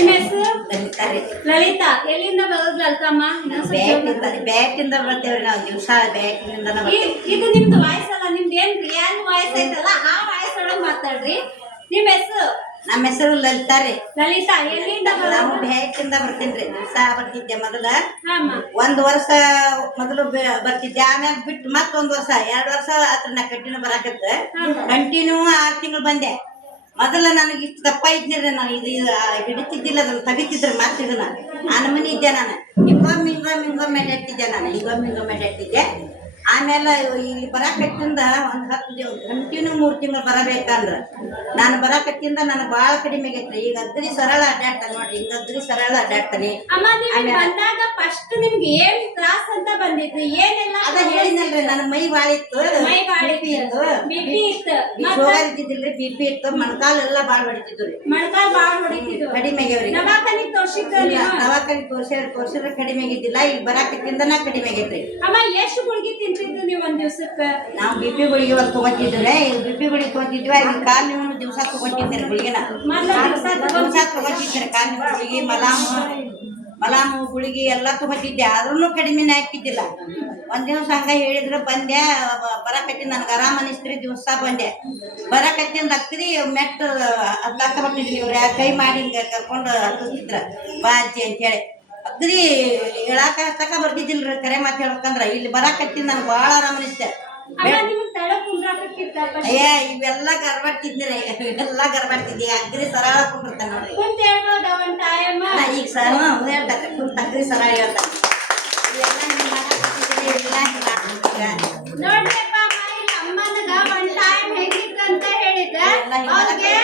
ನಿಮ್ಮ ಹೆಸರು ಲಲಿತಾ ರೀ. ಲಲಿತಾ. ಎಲ್ಲಿಂದ ಬರೋದು ಲಲಿತಮ್ಮ? ಬ್ಯಾಟಿಂದ ಬರ್ತೇವ್ರಿ ನಾವು ದಿವಸ ಬ್ಯಾಟಿನಿಂದ. ಇದು ನಿಮ್ದು ವಾಯ್ಸ್ ಅಲ್ಲ, ನಿಮ್ದು ಏನ್ ವಾಯ್ಸ್ ಐತಲ್ಲ ಆ ವಾಯ್ಸ್ ಒಳಗ್ ಮಾತಾಡ್ರಿ. ನಿಮ್ಮ ಹೆಸರು? ನಮ್ಮ ಹೆಸರು ಲಲಿತಾ ರೀ. ಲಲಿತಾ. ಎಲ್ಲಿಂದ ನಾವು ಬರೋದು? ಬ್ಯಾಟಿಂದ ಬರ್ತೀನಿ ದಿವಸ ಬರ್ತಿದ್ದೆ ಮೊದಲ. ಹಾಮ್ಮ. 1 ವರ್ಷ ಮೊದಲು ಬರ್ತಿದ್ದೆ, ಆಮ್ಯಾಗ ಬಿಟ್ಟು ಮತ್ತೊಂದು ವರ್ಷ 2 ವರ್ಷ ಹತ್ರ ನಾ ಕಂಟಿನ್ಯೂ ಬರಾಕತ್ತ. ಕಂಟಿನ್ಯೂ 6 ತಿಂಗಳು ಬಂದೆ. ಮೊದಲ ನನಗೆ ಇಷ್ಟು ದಪ್ಪ ಇದ್ನಿರಿ, ನಾನು ಇದು ಹಿಡಿತಿದ್ದಿಲ್ಲ, ಅದನ್ನು ತೆಗಿತಿದ್ರೆ ಮತ್ತೆ ಇದನ್ನ ಆ ನಮೂನಿ ಇದ್ದೆ ನಾನು. ಹಿಂಗೊಮ್ಮೆ ಅಡ್ಡಾಡ್ತಿದ್ದೆ ನಾನು, ಹಿಂಗೊಮ್ಮೆ ಅಡ್ಡಾಡ್ತಿದ್ದೆ. ಆಮೇಲೆ ಇಲ್ಲಿ ಬರಾಕತ್ತಿಂದ ಒಂದು 10 ದಿವಸ ಕಂಟಿನ್ಯೂ 3 ತಿಂಗಳು ಬರಬೇಕಂದ್ರೆ ನಾನು ಬರಾಕತ್ತಿಂದ ನನಗೆ ಭಾಳ ಕಡಿಮೆ ಆಗೈತ್ರಿ. ಈಗ ಅಗ್ರಿ ಸರಳ ಅಡ್ಡಾಡ್ತಾನೆ ನೋಡ್ರಿ, ಹಿಂಗ ಅಗ್ರಿ ಸರಳ ಅಡ್ಡಾಡ್ತಾನೆ. ಅಮ್ಮ, ನೀವು ಬಂದಾಗ ಫಸ್ಟ್ ನಿಮ್ಗೆ ಏನ್ ತ್ರಾಸ ಅಂತ ಬಂದಿತ್ತು? ಏನೆಲ್ಲ ಅದ ಹೇಳಿನಲ್ರಿ, ನನ್ನ ಮೈ ಭಾಳ ಇತ್ತು, ಮೈ ಬಾಳ ಇತ್ತು, ಬಿಪಿ ಇತ್ತು, ಶುಗರ್ ಇದ್ದಿದ್ದಿಲ್ರಿ, ಬಿಪಿ ಇತ್ತು, ಮೊಣಕಾಲೆಲ್ಲ ಭಾಳ ಹೊಡಿತಿದ್ವು ರೀ, ಮೊಣಕಾಲ್ ಬಾಳ ಹೊಡಿತಿದ್ವು. ಕಡಿಮೆ ಆಗ್ಯಾವ್ರಿ. ದವಾಖಾನಿಗ್ ತೋರ್ಸಿದ್ರ? ದವಾಖಾನೆ ತೋರ್ಸಿದ್ರೆ ಕಡಿಮೆ ಆಗಿದ್ದಿಲ್ಲ, ಈಗ ಬರಾಕತ್ತಿಂದನ ಕಡಿಮೆ ಆಗೈತ್ರಿ. ಅಮ್ಮ, ಎಷ್ಟು ಗುಳಿಗೆ ತಿಂತಿದ್ರು ನೀವು ಒಂದ್ ದಿವ್ಸಕ್ಕೆ? ನಾವು ಬಿಪಿ ಗುಳಿಗೆ ಒಂದು ತಗೋತಿದ್ವಿ, ಬಿಪಿ ಗುಳಿಗೆ ತಗೋತಿದ್ವಿ. ಈಗ ಕಾಲ್ ನೀವು ದಿವಸ ತಗೋತಿದ್ದೀರಿ ಗುಳಿಗೆನ, ದಿವಸ ತಗೋತಿದ್ದೀರಿ. ಕಾಲ್ ನೀವು ಗುಳಿಗೆ, ಮಲಾಮು ಗುಳಿಗೆ ಎಲ್ಲ ತಗೋತಿದ್ದೆ, ಆದ್ರೂ ಕಡಿಮೆನೇ ಆಗ್ತಿದ್ದಿಲ್ಲ. ಒಂದ್ ದಿವಸ ಹಂಗ ಹೇಳಿದ್ರು ಬಂದೆ, ಬರಕತ್ತಿ ನನಗೆ ಆರಾಮ ಅನಿಸ್ತ್ರಿ, ದಿವಸ ಬಂದೆ. ಬರಕತ್ತಿಂದ ಹತ್ತಿರಿ ಮೆಟ್ಟು ಹತ್ತಾಕ ಬರ್ತಿದ್ರಿ, ಇವ್ರ ಕೈ ಮಾಡಿ ಹಿಂಗ ಕರ್ಕೊಂಡು ಹತ್ತಿದ್ರ ಬಾ ಅಜ್ಜಿ ಅಂತೇಳಿ. ಅಗ್ರಿ ಹೇಳಾಕ ಹತ್ತಕ ಬರ್ತಿದ್ದಿಲ್ರಿ, ಕರೆ ಮಾತು ಹೇಳ್ಬೇಕಂದ್ರ. ಇಲ್ಲಿ ಬರಾಕತ್ತಿ ನನ್ಗೆ ಭಾಳ ಆರಾಮ ಅನಿಸ್ತೆ. ಅಯ್ಯ ಇವೆಲ್ಲ ಗರ್ಬಾಡ್ತಿದ್ರಿ, ಇವೆಲ್ಲ ಗರ್ಬಾಡ್ತಿದ್ದೆ. ಅಗ್ರಿ ಸರಳ ಕುಂಡಿರ್ತಾನೆ ನೋಡ್ರಿ. ಈಗ ಸರ್ ಹೇಳ್ತಾರೆ ಕುಂತ ಅಗ್ರಿ ಸರಳ ಹೇಳ್ತಾರೆ. ಇವೆಲ್ಲ ನೀವು ಮಾಡಕತ್ತಿದ್ರಿ, ಇವೆಲ್ಲ ನೋಡ್ರಿಪ್ಪ, ಅಮ್ಮನಗ ಒಂದ್ ಟೈಮ್ ಹೇಗಿತ್ತಂತ ಹೇಳಿದ್ರೆ ಅವ್ರಿಗೆ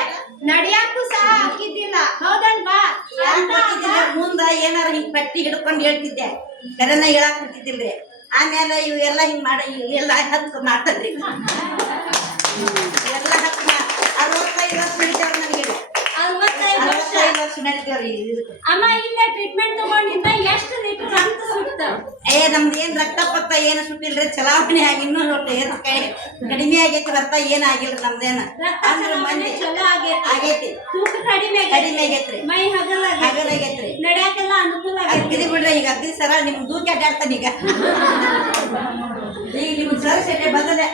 ನಡಿಯಾಕು ಸಹ ಹಾಕಿದ್ದಿಲ್ಲ, ಹೌದಲ್ವಾ? ಮುಂದ ಏನಾರ ಹಿಂಗ್ ಪಟ್ಟಿ ಹಿಡ್ಕೊಂಡು ಹೇಳ್ತಿದ್ದೆ, ಕರೆನ ಹೇಳಾಕ್ ಬಿಟ್ಟಿದ್ದಿಲ್ರಿ. ಆಮೇಲೆ ಇವೆಲ್ಲ ಹಿಂಗ್ ಮಾಡ ಇವೆಲ್ಲ ಹತ್ತು ಮಾಡ್ತದ್ರಿ, ಇವೆಲ್ಲ ಹತ್ತು 65 ವರ್ಷ ನಡೀತೇವ್ರಿ ನನಗೆ. 65 ವರ್ಷ ನಡೀತೇವ್ರಿ. ಅಮ್ಮ, ಇಲ್ಲ ಟ್ರೀಟ್ಮೆಂಟ್ ತಗೊಂಡಿದ್ದ ಎಷ್ಟು ಲೀಟರ್ ಅಂತ ಸುತ್ತ? ನಮ್ದು ಏನ್ ರಕ್ತ ಪಕ್ಕ ಏನು ಸುಟ್ಟಿಲ್ರಿ, ಚಲಾವಣೆ ಆಗಿ ಇನ್ನೂ ಕಡಿಮೆ ಆಗೈತಿ, ರಕ್ತ ಏನಾಗಿಲ್ರಿ ನಮ್ದೇನ. ಆಗೈತಿ, ತೂಕ ಕಡಿಮೆ ಆಗೈತ್ರಿ, ಮೈ ಹಗಲ ಆಗೈತ್ರಿ, ನಡ್ಯಾಕೆಲ್ಲ ಅನುಕೂಲ ಆಗೈತಿ ಬಿಡ್ರಿ. ಈಗ ಅಗ್ದಿ ಸರ ನಿಮ್ ದೂಕಿ ಅಡ್ಡಾಡ್ತಾನ ಈಗ ನಿಮ್ ಸರ್ ಸೆಟ್ಟೆ ಬಂದದೆ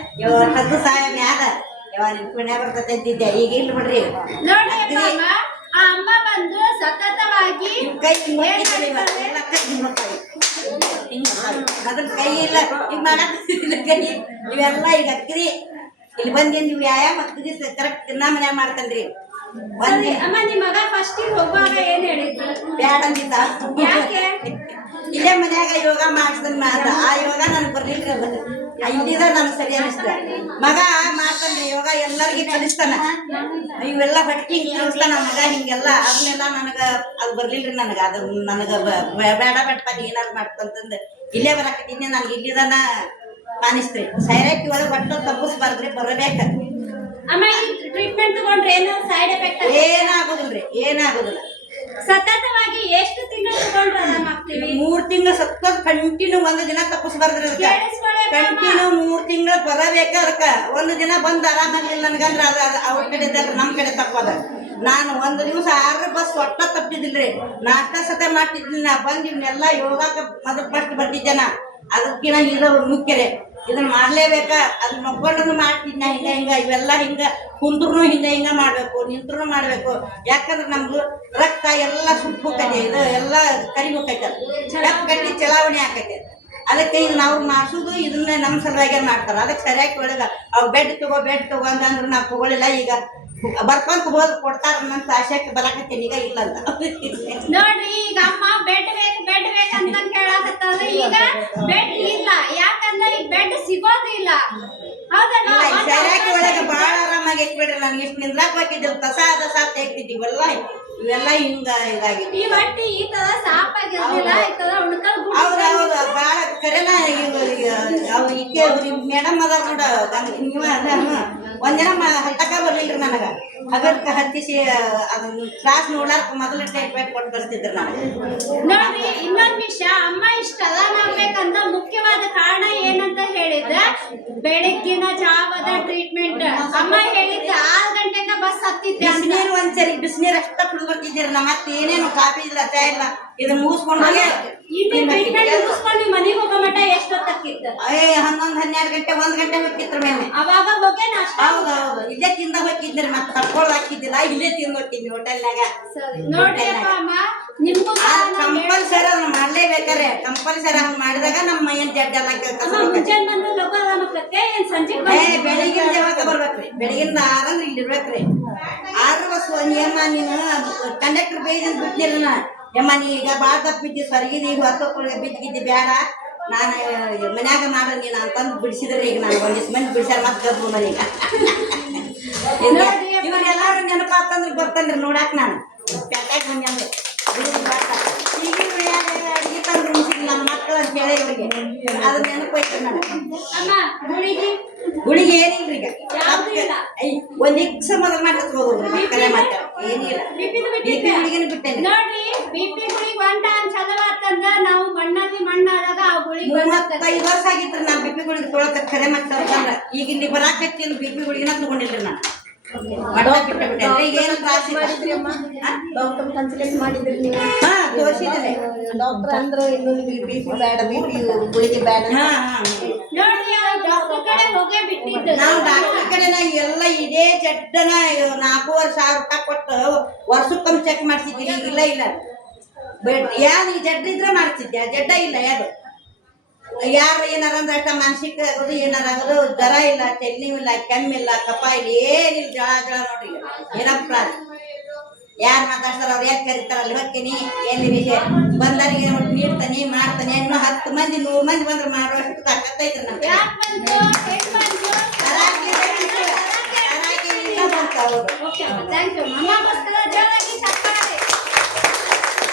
10 ಸಾವಿರ ಮ್ಯಾಗ ನಿಮ್ ಪುಣ್ಯ ಬರ್ತದೆ ಅಂತಿದ್ದೆ. ಈಗ ಇಲ್ಲ ಬಿಡ್ರಿ. ನೋಡಿ ಆ ಅಮ್ಮ ಬಂದು ಸತತವಾಗಿ ಕೈ ಅದ್ರ ಕೈ ಇಲ್ಲ ಈಗ ಮಾಡಕ್ ಕೈ ಇವೆಲ್ಲ ಈಗ ಅಕ್ರಿ ಇಲ್ಲಿ ಬಂದೇನ್ ನೀವು ವ್ಯಾಯಾಮ ಅಕ್ರಿ ಕರೆಕ್ಟ್ ದಿನ ಮನ್ಯಾಗ ಮಾಡ್ತೇನ್ರಿ. ಅಮ್ಮ, ನಿಮ್ ಮಗ ಫಸ್ಟ್ ಹೋಗುವಾಗ ಏನ್ ಹೇಳಿದ್ರು? ಬ್ಯಾಡ ಅಂದಿದ್ದ, ಯಾಕೆ? ಇಲ್ಲೇ ಮನ್ಯಾಗ ಯೋಗ ಮಾಡಿಸ್ತಾನ ಅಂತ. ಆ ಯೋಗ ನನ್ಗೆ ಬರ್ಲಿಲ್ರಿ, ಇಲ್ಲಿದ ನನ್ಗೆ ಸರಿ ಅನಿಸ್ತ. ಮಗ ಮಾಡ್ತಾನ್ರಿ ಯೋಗ, ಎಲ್ಲರಿಗೂ ಕಲಿಸ್ತಾನ, ಇವೆಲ್ಲ ಬಟ್ಟಿ ಹಿಂಗ್ ಕಲಿಸ್ತಾನ ಮಗ ಹಿಂಗೆಲ್ಲ. ಅದನ್ನೆಲ್ಲ ನನಗ ಅದು ಬರ್ಲಿಲ್ರಿ ನನಗ. ಅದು ನನಗ ಬೇಡ ಬೇಡಪ್ಪ ಏನಾರು ಮಾಡ್ತಂತಂದು ಇಲ್ಲೇ ಬರಾಕತ್ತಿದ್ನಿ. ನನ್ಗೆ ಇಲ್ಲಿದನ ಅನಿಸ್ತ್ರಿ. ಸೈರಾಕಿ ಒಳಗೆ ಒಟ್ಟು ತಪ್ಪಿಸ್ಬಾರ್ದ್ರಿ, ಬರಬೇಕ. ಅಮ್ಮ, ಈ ಟ್ರೀಟ್ಮೆಂಟ್ ತಗೊಂಡ್ರೆ ಏನೋ ಸೈಡ್ ಎಫೆಕ್ಟ್? ಏನಾಗುದಿಲ್ರಿ, ಏನಾಗುದಿಲ್ಲ. ಸತತವಾಗಿ ಎಷ್ಟು ತಿಂಗಳು ತಗೊಂಡ್ರೆ ಆರಾಮಾಗ್ತೀವಿ? 3 ತಿಂಗಳು ಸತತ ಕಂಟಿನ್ಯೂ, 1 ದಿನ ತಪ್ಪಿಸ್ಬಾರ್ದ್ರಿ. ಕಂಟಿನ್ಯೂ 3 ತಿಂಗಳು ಬರಬೇಕ. ಅದಕ್ಕ 1 ದಿನ ಬಂದು ಆರಾಮಾಗಿಲ್ಲ ನನ್ಗಂದ್ರ ಅದ ಅವ್ರ ಕಡೆ ಇದ್ದಾರ, ನಮ್ ಕಡೆ ತಪ್ಪದ. ನಾನು 1 ದಿವಸ 6 ಬಸ್ ಒಟ್ಟ ತಪ್ಪಿದಿಲ್ರಿ, ನಾಷ್ಟ ಸತ ಮಾಡ್ತಿದ್ದಿಲ್ಲ. ನಾ ಬಂದ್ ಇವನ್ನೆಲ್ಲ ಯೋಗಾಕ ಮೊದಲು ಫಸ್ಟ್ ಬರ್ತಿದ್ದೆ ನಾ. ಅದಕ್ಕಿನ ಇರೋರು ಮುಖ್ಯರೇ, ಇದನ್ನ ಮಾಡ್ಲೇಬೇಕ. ಅದನ್ನ ಮಕ್ಕೊಂಡ್ರು ಮಾಡ್ತಿದ್ನ ಹಿಂಗ ಇವೆಲ್ಲ ಹಿಂಗ ಕುಂದ್ರು ಹಿಂಗ ಮಾಡ್ಬೇಕು, ನಿಂತ್ರು ಮಾಡ್ಬೇಕು. ಯಾಕಂದ್ರೆ ನಮ್ದು ರಕ್ತ ಎಲ್ಲ ಸುಟ್ಟು ಹೋಗ್ತೈತೆ, ಇದು ಎಲ್ಲ ಕರಿ ಹೋಗ್ತೈತೆ, ಗಟ್ಟಿ ಚಲಾವಣೆ ಆಕೈತೆ. ಅದಕ್ಕೆ ಈಗ ನಾವು ಮಾಡ್ಸೋದು ಇದನ್ನ ನಮ್ಮ ಸಲುವಾಗಿ ಮಾಡ್ತಾರ. ಅದಕ್ಕೆ ಸರಿಯಾಗಿ ಒಳಗ ಅವ್ ಬೆಡ್ ತಗೋ ಅಂತಂದ್ರೆ ನಾವು ತಗೊಳಿಲ್ಲ. ಈಗ ಬರ್ಕೊಂತ ಹೋದ್ ಕೊಡ್ತಾರ ಅಂತ ಆಶಯಕ್ಕೆ ಬರಾಕತ್ತೇನೆ, ಈಗ ಇಲ್ಲ ಅಂತ ನೋಡ್ರಿ. ಈಗ ಅಮ್ಮ ಬೆಡ್ ಬೇಕಂತ ಕೇಳಾಕತ್ತಾರ. ಈಗ ಬೆಡ್ ಇಲ್ಲ, ಯಾಕಂದ್ರೆ ಈ ಬೆಡ್ ಸಿಗೋದಿಲ್ಲ, ಹೌದಲ್ಲ? ಸರಿಯಾಗಿ ಒಳಗೆ ಭಾಳ ಆರಾಮಾಗೈತಿ ಬಿಡ್ರಿ. ನನ್ಗೆ ಇಷ್ಟು ನಿಂದ್ರಾಕ್ ಹಾಕಿದ್ದಿಲ್ಲ, ದಸ ತೆಗ್ತಿದ್ವಿ ಇವೆಲ್ಲ ಹಿಂಗ ಇದಾಗಿದೆ. ಈ ಹೊಟ್ಟಿ ಈ ತರ ಸಾಪ್ ಆಗಿರ್ಲಿಲ್ಲ, ಈ ತರ ಉಣ್ಕಲ್. ಹೌದು ಭಾಳ ಕರೆನ. ಮೇಡಮ್ ಅದಾರ ನೋಡ, ಒಂದಿನ ಹತ್ತಕ ಬರ್ಲಿಲ್ರಿ ನನಗ. ಹಗರ್ಕ ಹತ್ತಿಸಿ ಅದನ್ನು ಕ್ಲಾಸ್ ನೋಡಾಕ ಮೊದಲು ಟ್ರೀಟ್ಮೆಂಟ್ ಕೊಟ್ಟು ಬರ್ತಿದ್ರು ನಾವು. ನೋಡ್ರಿ ಇನ್ನೊಂದ್ ವಿಷಯ, ಅಮ್ಮ ಇಷ್ಟ ಆಗ್ಬೇಕಂತ ಮುಖ್ಯವಾದ ಕಾರಣ ಏನಂತ ಹೇಳಿದ್ರೆ ಬೆಳಗ್ಗಿನ ಜಾವದ ಟ್ರೀಟ್ಮೆಂಟ್. ಅಮ್ಮ ಹೇಳಿದ್ದ 6 ಗಂಟೆಗೆ ಬಸ್ ಹತ್ತಿದ್ದೆ ಅಂತ. ಬಿಸಿನೀರು ಒಂದ್ಸರಿ ಬಿಸಿನೀರು ಅಷ್ಟ ಕುಡಿದು ಬರ್ತಿದ್ದೀರಿ ನಮ್ಮ ಮತ್ತೆ ಏನೇನು ಕಾಫಿ ಇಲ್ಲ ಚಾ ಇಲ್ಲ ಇದನ್ನ ಮುಗಿಸ್ಕೊಂಡು ಟ್ರೀಟ್ಮೆಂಟ್ ಮುಗಿಸ್ಕೊಂಡು ಮನೆಗೆ ಹೋಗೋ ಮಟ್ಟ ಎಷ್ಟೊತ್ತಾಕಿತ್ತು? 11 12 ಗಂಟೆ 1 ಗಂಟೆ ಹೋಗಿದ್ರು ಮೇಮೆ. ಅವಾಗ ಹೋಗಿ ನಾಷ್ಟ. ಹೌದೌದು ಇಲ್ಲೇ ತಿಂದ ಹೋಗಿದ್ರಿ ಮತ್ತೆ ತಡ್ಕೊಳ್ ಹಾಕಿದ್ದಿಲ್ಲ, ಇಲ್ಲೇ ತಿಂದು ಹೋಗ್ತೀನಿ ಹೋಟೆಲ್ನಾಗ. ನೋಡ್ರಿ ಅಮ್ಮ ನಿಮ್ಗೂ ಕಂಪಲ್ಸರಿ ಅದನ್ನ ಮಾಡ್ಲೇಬೇಕಾರೆ, ಕಂಪಲ್ಸರಿ ಹಂಗ್ ಮಾಡಿದಾಗ ನಮ್ಮ ಮೈಯನ್ ಜಡ್ಡ ಎಲ್ಲ ಮುಂಜಾನೆ ಬಂದು ಲಗು ಮಕ್ಕಳಕ್ಕೆ ಏನ್ ಸಂಜೆ ಬೆಳಿಗಿನ ಜಾವಾಗ ಬರ್ಬೇಕ್ರಿ. ಬೆಳಗಿಂದ 6 ಅಂದ್ರೆ ಇಲ್ಲಿ ಇರ್ಬೇಕ್ರಿ. 6 ಬಸ್ ನಿಯಮ ನೀನು ಕಂಡಕ್ಟರ್ ಬೇಜನ್ ಬಿಟ್ಟಿಲ್ಲ ನಾ. ಯಮ್ಮ ನೀ ಈಗ ಬಾಳ ತಪ್ಪಿದ್ದಿ ಸ್ವರ್ಗಿದಿ ಹೊತ್ತೊಳ್ಳೆ ಬಿದ್ದಿದ್ದಿ ಬೇಡ, ನಾನು ಮನ್ಯಾಗ ಮಾಡ ನೀನು ಅಂತಂದು ಬಿಡಿಸಿದ್ರೆ ಈಗ ನಾನು ಒಂದಿಷ್ಟು ಮಂದಿ ಬಿಡಿಸ್ಯಾರ ಮತ್ತೆ ಗದ್ದು ಮನೀಗ. ಇವ್ರೆಲ್ಲಾರು ನೆನಪಾತಂದ್ರೆ ಬರ್ತಂದ್ರಿ ನೋಡಾಕ್ ನಾನು ಪೇಟ್ಯಾಗ ಬಂದ್ರೆ ಈಗಿನ ಅಡಿಗೆ ತಂದು ಉಣ್ಸಿದ್ ನಮ್ಮ ಮಕ್ಕಳು ಅಂತ ಹೇಳಿ ಇವ್ರಿಗೆ ಅದ್ರ ನೆನಪೈತ್ರಿ ನನಗೆ. ಅಮ್ಮ ಗುಳಿಗೆ ಏನಿಲ್ರಿ ಈಗ ಒಂದ್ ಇಕ್ಸ ಮೊದಲು ಮಾಡಿ ಹತ್ಬೋದು ಕರೆ ಮಾತಾಡ ಏನಿಲ್ಲ. ಗುಳಿಗೆನ ಬಿಟ್ಟೇನೆ ನೋಡ್ರಿ. ಬಿಪಿ ಗುಳಿಗೆ ಒನ್ ಟೈಮ್ ಚಲೋ ಆತಂದ್ರ ನಾವು ಮಣ್ಣಲ್ಲಿ ಮಣ್ಣಾದಾಗ ಆ ಗುಳಿಗೆ 35 ವರ್ಷ ಆಗಿತ್ರಿ ನಾ ಬಿಪಿ ಗುಳಿಗೆ ತೊಗೊಳಕ ಕರೆ ಮಾತಾಡ್ತಂದ್ರ. ಈಗ ಇಲ್ಲಿ ಬರಾಕತ್ತಿಲ್ಲ ಬಿಪಿ ಗುಳಿಗೆನ ತಗೊಂಡಿಲ್ರಿ ನಾನು. ಈಗ ಏನು ತ್ರಾಸ ಡಾಕ್ಟರ್ ಕನ್ಸಲ್ಟ್ ಮಾಡಿದ್ರಿ ನೀವು? ಹಾ ತೋರಿಸಿದ್ರೆ ಡಾಕ್ಟರ್ ಅಂದ್ರು ಇನ್ನು ಬಿ ಪಿ ಬೇಡ, ಬಿ ಪಿ ಗುಳಿಗೆ ಬೇಡ. ನೋಡ್ರಿ ಡಾಕ್ಟರ್ ಕಡೆ ಹೋಗೇ ಬಿಟ್ಟಿದ್ದು ನಾವು ಡಾಕ್ಟರ್ ಕಡೆನ ಎಲ್ಲ ಇದೇ ಜಡ್ಡನ 4,500 ರೂಪಾಯಿ ಕೊಟ್ಟು ವರ್ಷಕ್ಕೊಮ್ಮೆ ಚೆಕ್ ಮಾಡ್ಸಿದ್ದೀನಿ. ಇಲ್ಲ ಇಲ್ಲ ಯಾವ್ದು ಈ ಜಡ್ಡ ಇದ್ರೆ ಮಾಡ್ತಿದ್ದೆ, ಜಡ್ಡ ಇಲ್ಲ ಯಾರು ಯಾರು ಏನಾರ ಅಂದ್ರೆ ಅಷ್ಟ ಮಾನಸಿಕ ಆಗೋದು ಏನಾರ ಆಗೋದು, ಜ್ವರ ಇಲ್ಲ, ತೆಲಿನೂ ಇಲ್ಲ, ಕೆಮ್ಮಿಲ್ಲ, ಕಪ ಇಲ್ಲ, ಏನಿಲ್ಲ, ಜಳ ನೋಡ್ರಿ ಏನಪ್ಪ ಯಾರು ಮಾತಾಡ್ತಾರ ಅವ್ರು ಯಾಕೆ ಕರೀತಾರ ಅಲ್ಲಿ ಹೋಗ್ತೀನಿ ಎಲ್ಲಿ ವಿಷಯ ಬಂದವರಿಗೆ ನೀಡ್ತಾನೆ ಮಾಡ್ತಾನೆ. ಇನ್ನು 10 ಮಂದಿ 100 ಮಂದಿ ಬಂದ್ರೆ ಮಾಡುವಷ್ಟು ತಾಕತ್ತೈತ್ರಿ ನಮ್ಗೆ. Thank you. ಅಮ್ಮ